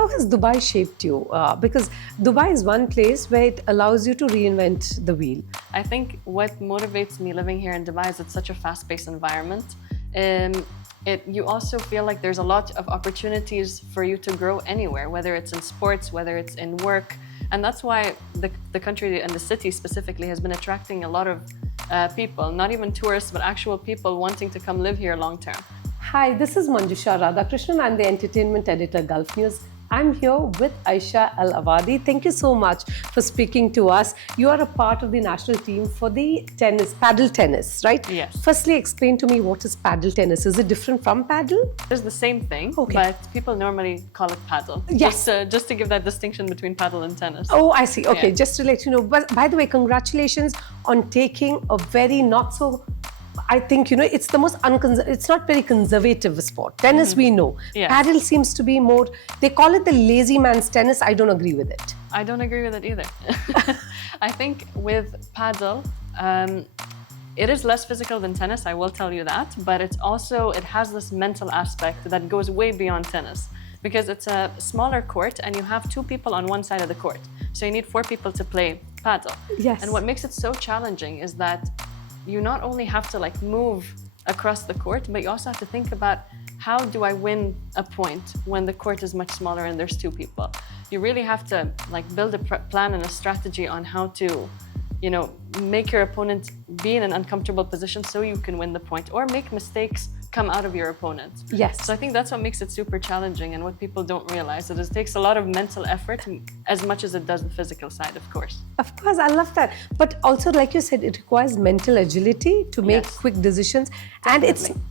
how has Dubai shaped you? Because Dubai is one place where it allows you to reinvent the wheel. I think what motivates me living here in Dubai is it's such a fast-paced environment. You also feel like there's a lot of opportunities for you to grow anywhere, whether it's in sports, whether it's in work. And that's why the country and the city specifically has been attracting a lot of people, not even tourists, but actual people wanting to come live here long term. Hi, this is Manjusha Radhakrishnan. I'm the entertainment editor, Gulf News. I'm here with Aisha Alawadhi. Thank you so much for speaking to us. You are a part of the national team for the padel tennis, right? Yes. Firstly, explain to me, what is padel tennis? Is it different from padel? It's the same thing, Okay. but people normally call it padel. Yes. Just to give that distinction between padel and tennis. Oh, I see. Okay, Yeah. just to let you know. But by the way, congratulations on taking a very not so, I think, it's the most it's not very conservative sport. Tennis, we know. Yes. Padel seems to be more, they call it the lazy man's tennis. I don't agree with it. I don't agree with it either. I think with padel, it is less physical than tennis, I will tell you that, but it has this mental aspect that goes way beyond tennis, because it's a smaller court and you have two people on one side of the court. So you need 4 people to play padel. Yes. And what makes it so challenging is that you not only have to move across the court, but you also have to think about, how do I win a point when the court is much smaller and there's 2 people? You really have to build a plan and a strategy on how to, make your opponent be in an uncomfortable position so you can win the point, or make mistakes come out of your opponent. Yes. So I think that's what makes it super challenging, and what people don't realize, that it takes a lot of mental effort as much as it does the physical side, of course. Of course, I love that. But also, like you said, it requires mental agility to make Yes. quick decisions. And Definitely.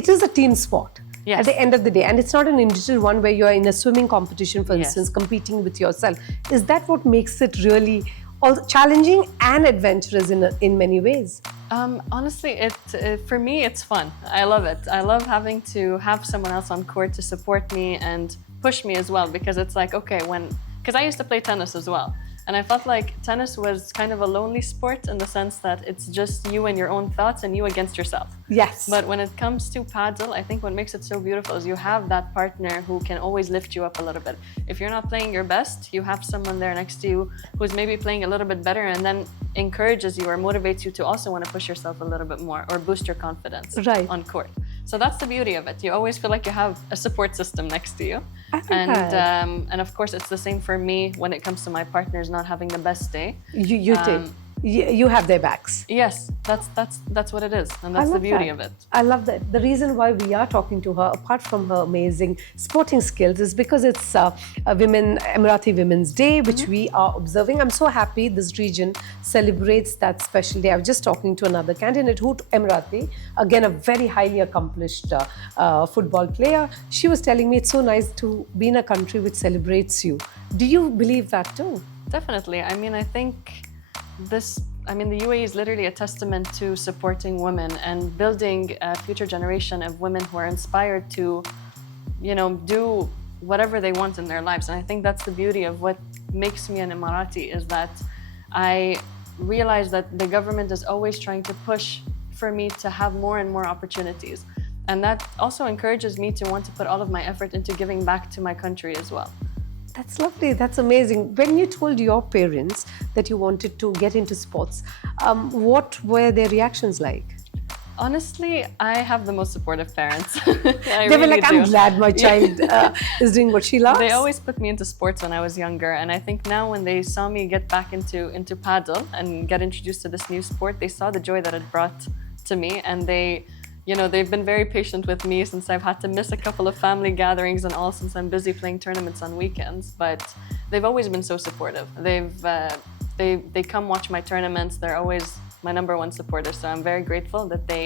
it is a team sport. Yes. At the end of the day. And it's not an individual one where you're in a swimming competition, for Yes. instance, competing with yourself. Is that what makes it really challenging and adventurous in many ways? Honestly, for me, it's fun. I love it. I love having to have someone else on court to support me and push me as well, because it's because I used to play tennis as well. And I felt like tennis was kind of a lonely sport, in the sense that it's just you and your own thoughts and you against yourself. Yes. But when it comes to padel, I think what makes it so beautiful is you have that partner who can always lift you up a little bit. If you're not playing your best, you have someone there next to you who's maybe playing a little bit better, and then encourages you or motivates you to also want to push yourself a little bit more, or boost your confidence Right. on court. So that's the beauty of it. You always feel like you have a support system next to you. I think that. And of course, it's the same for me when it comes to my partners not having the best day. You have their backs. Yes, that's what it is, and I that's the love beauty that. of it. I love that. The reason why we are talking to her, apart from her amazing sporting skills, is because it's Emirati Women's Day, which we are observing. I'm so happy this region celebrates that special day. I was just talking to another candidate, Emirati, again a very highly accomplished football player. She was telling me it's so nice to be in a country which celebrates you. Do you believe that too? Definitely. I mean, I think the UAE is literally a testament to supporting women and building a future generation of women who are inspired to, do whatever they want in their lives. And I think that's the beauty of what makes me an Emirati, is that I realize that the government is always trying to push for me to have more and more opportunities. And that also encourages me to want to put all of my effort into giving back to my country as well. That's lovely. That's amazing. When you told your parents that you wanted to get into sports, what were their reactions like? Honestly, I have the most supportive parents. They were like, I'm glad my child is doing what she loves. They always put me into sports when I was younger, and I think now when they saw me get back into padel and get introduced to this new sport, they saw the joy that it brought to me, and they've been very patient with me since I've had to miss a couple of family gatherings and all, since I'm busy playing tournaments on weekends. But they've always been so supportive. They come watch my tournaments. They're always my #1 supporter. So I'm very grateful that they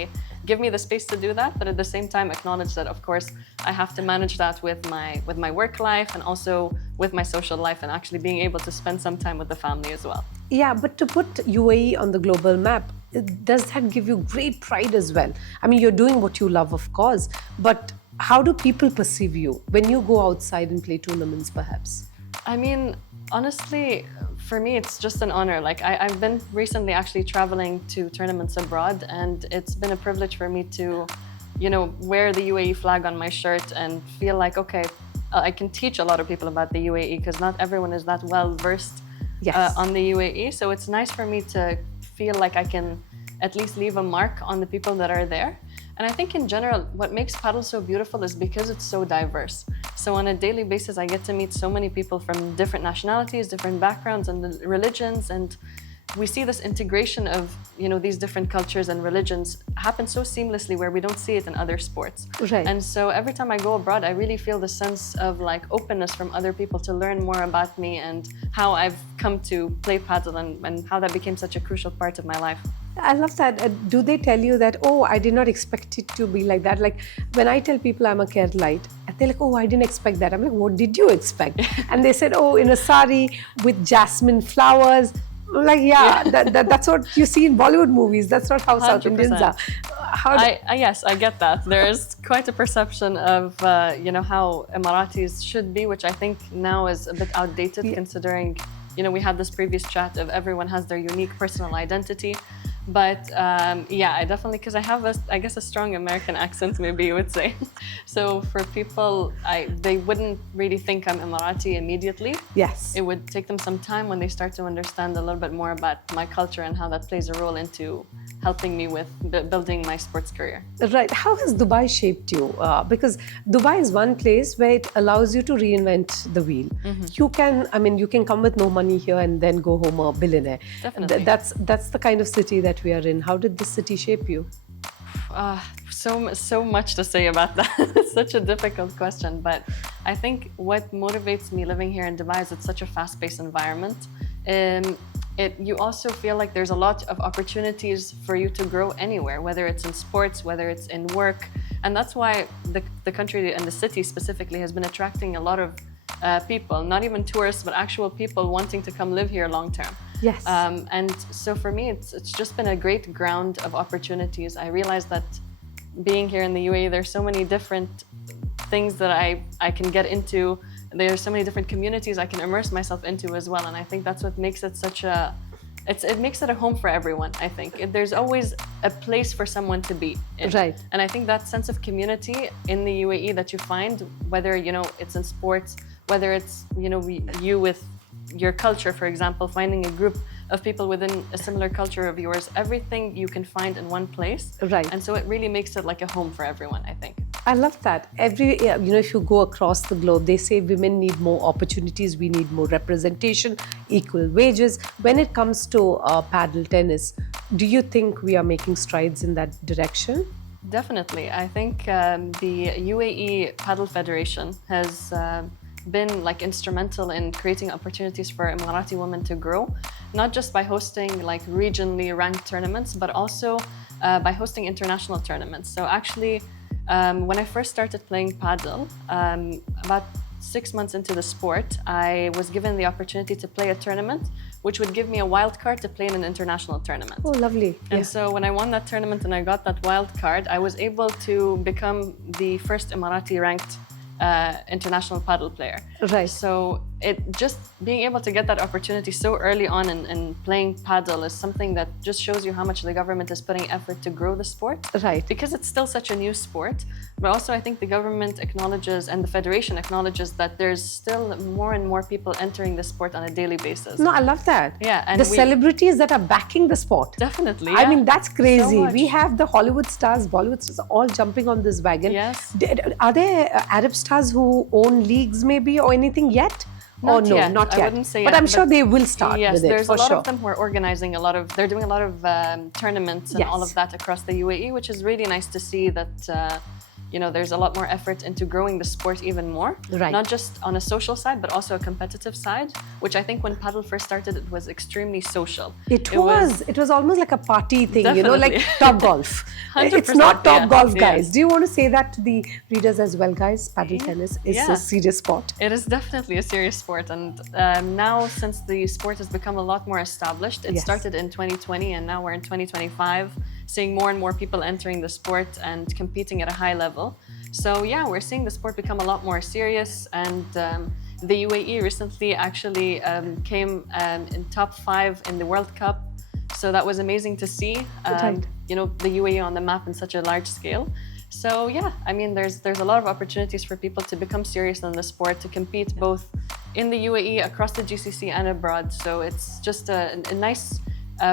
give me the space to do that, but at the same time acknowledge that, of course, I have to manage that with my work life and also with my social life, and actually being able to spend some time with the family as well. Yeah, but to put UAE on the global map, does that give you great pride as well? I mean, you're doing what you love, of course, but how do people perceive you when you go outside and play tournaments, perhaps? I mean, honestly, for me, it's just an honor. I've been recently actually traveling to tournaments abroad, and it's been a privilege for me to, wear the UAE flag on my shirt and feel like, okay, I can teach a lot of people about the UAE because not everyone is that well versed Yes. on the UAE. So it's nice for me to feel like I can at least leave a mark on the people that are there. And I think in general, what makes paddle so beautiful is because it's so diverse. So on a daily basis, I get to meet so many people from different nationalities, different backgrounds and religions, and we see this integration of these different cultures and religions happen so seamlessly where we don't see it in other sports. Right. And so every time I go abroad, I really feel the sense of like openness from other people to learn more about me and how I've come to play paddle and how that became such a crucial part of my life. I love that. Do they tell you that, oh, I did not expect it to be like that? Like when I tell people I'm a Keralite, they're like, oh, I didn't expect that. I'm like, what did you expect? And they said, oh, in a sari with jasmine flowers. I'm like, yeah, that's what you see in Bollywood movies. That's not how South 100%. Indians are. Yes, I get that. There is quite a perception of how Emiratis should be, which I think now is a bit outdated, considering we had this previous chat of everyone has their unique personal identity. But yeah, I definitely, because I have I guess a strong American accent, maybe you would say. So for people, they wouldn't really think I'm Emirati immediately. Yes. It would take them some time when they start to understand a little bit more about my culture and how that plays a role into helping me with building my sports career. Right. How has Dubai shaped you? Because Dubai is one place where it allows you to reinvent the wheel. Mm-hmm. You can come with no money here and then go home a billionaire. Definitely. That's the kind of city that we are in. How did this city shape you? So much to say about that. It's such a difficult question, but I think what motivates me living here in Dubai is it's such a fast-paced environment. You also feel like there's a lot of opportunities for you to grow anywhere, whether it's in sports, whether it's in work. And that's why the country and the city specifically has been attracting a lot of people, not even tourists, but actual people wanting to come live here long term. Yes. And so for me, it's just been a great ground of opportunities. I realized that being here in the UAE, there's so many different things that I can get into. There are so many different communities I can immerse myself into as well. And I think that's what makes it it makes it a home for everyone, I think. There's always a place for someone to be in. Right. And I think that sense of community in the UAE that you find, whether, it's in sports, whether it's, you with your culture, for example, finding a group of people within a similar culture of yours, everything you can find in one place. Right. And so it really makes it like a home for everyone, I think. I love that. If you go across the globe, they say women need more opportunities, we need more representation, equal wages. When it comes to paddle tennis, do you think we are making strides in that direction? Definitely. I think the UAE Paddle Federation has been instrumental in creating opportunities for Emirati women to grow, not just by hosting regionally ranked tournaments, but also by hosting international tournaments. So actually, when I first started playing paddle, about 6 months into the sport, I was given the opportunity to play a tournament, which would give me a wild card to play in an international tournament. Oh, lovely. And so when I won that tournament and I got that wild card, I was able to become the first Emirati ranked international paddle player. Right. So just being able to get that opportunity so early on in playing paddle is something that just shows you how much the government is putting effort to grow the sport. Right. Because it's still such a new sport. But also I think the government acknowledges and the federation acknowledges that there's still more and more people entering the sport on a daily basis. No, I love that. Yeah. And the celebrities that are backing the sport. Definitely. I mean, that's crazy. So much. We have the Hollywood stars, Bollywood stars all jumping on this wagon. Yes. Are there Arab stars who own leagues maybe or anything yet? Not no, yet. not yet. I wouldn't say but yet, I'm sure they will start yes, with it, there's for a lot sure. of them who are organizing they're doing a lot of tournaments and all of that across the UAE, which is really nice to see that there's a lot more effort into growing the sport even more. Right. Not just on a social side, but also a competitive side, which I think when paddle first started, it was extremely social. It was almost like a party thing, Definitely. like Top Golf. 100%, It's not Top Golf, guys. yes. Do you want to say that to the readers as well, guys? Paddle tennis is a serious sport. It is definitely a serious sport, and now since the sport has become a lot more established, it started in 2020 and now we're in 2025, seeing more and more people entering the sport and competing at a high level. So yeah, we're seeing the sport become a lot more serious, and the UAE recently actually came in top 5 in the World Cup. So that was amazing to see, the UAE on the map in such a large scale. So yeah, I mean, there's a lot of opportunities for people to become serious in the sport, to compete both in the UAE, across the GCC, and abroad. So it's just a nice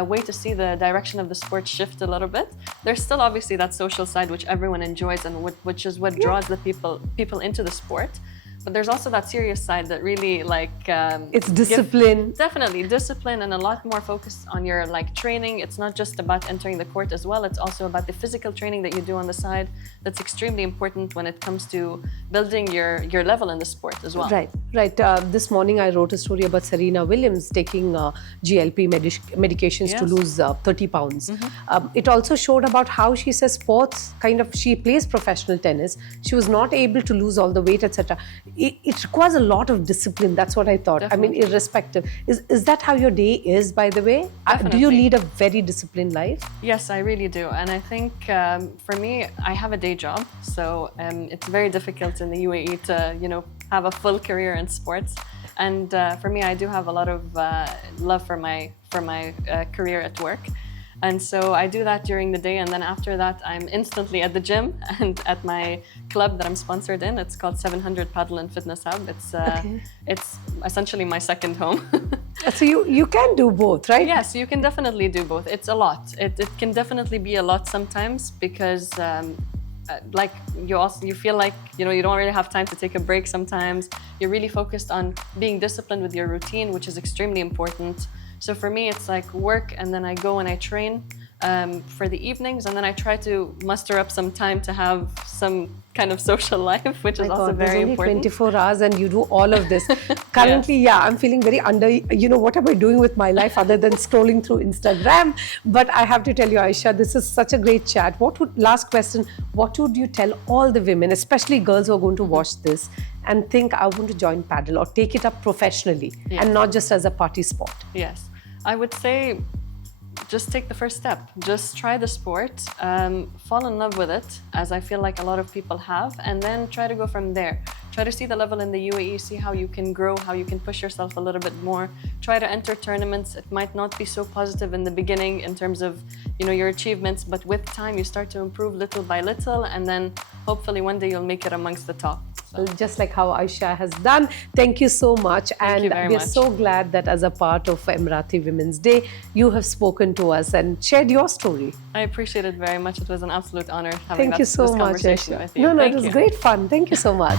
way to see the direction of the sport shift a little bit. There's still obviously that social side which everyone enjoys and which is what draws the people into the sport. But there's also that serious side that really It's discipline. Definitely discipline, and a lot more focus on your training. It's not just about entering the court as well. It's also about the physical training that you do on the side. That's extremely important when it comes to building your level in the sport as well. Right, right. This morning I wrote a story about Serena Williams taking GLP medications to Yes. lose 30 pounds. It also showed about how she says sports, she plays professional tennis. She was not able to lose all the weight, etc. It requires a lot of discipline. That's what I thought. Definitely. I mean, irrespective. Is that how your day is, by the way? Do you Definitely. lead a very disciplined life? Yes, I really do. And I think for me, I have a day job. So it's very difficult in the UAE to, have a full career in sports. And for me, I do have a lot of love for my career at work. And so I do that during the day, and then after that, I'm instantly at the gym and at my club that I'm sponsored in. It's called 700 Padel and Fitness Hub. It's essentially my second home. So you can do both, right? Yes, you can definitely do both. It's a lot. It can definitely be a lot sometimes because you feel like you don't really have time to take a break sometimes. You're really focused on being disciplined with your routine, which is extremely important. So for me, it's like work, and then I go and I train for the evenings, and then I try to muster up some time to have some kind of social life, which is My also God, there's very only important. 24 hours and you do all of this. Currently, yeah, I'm feeling very what am I doing with my life other than scrolling through Instagram? But I have to tell you, Aisha, this is such a great chat. Last question, what would you tell all the women, especially girls who are going to watch this and think, I want to join padel or take it up professionally and not just as a party sport? Yes, I would say just take the first step. Just try the sport, fall in love with it, as I feel like a lot of people have, and then try to go from there. Try to see the level in the UAE, see how you can grow, how you can push yourself a little bit more. Try to enter tournaments. It might not be so positive in the beginning in terms of your achievements, but with time you start to improve little by little, and then hopefully one day you'll make it amongst the top. So. Just like how Aisha has done. Thank you so much. Thank you very we're much. so glad that as a part of Emirati Women's Day, you have spoken to us and shared your story. I appreciate it very much. It was an absolute honor having Thank you so this much, conversation Aisha. with you. No, Thank it was you. great fun. Thank you so much.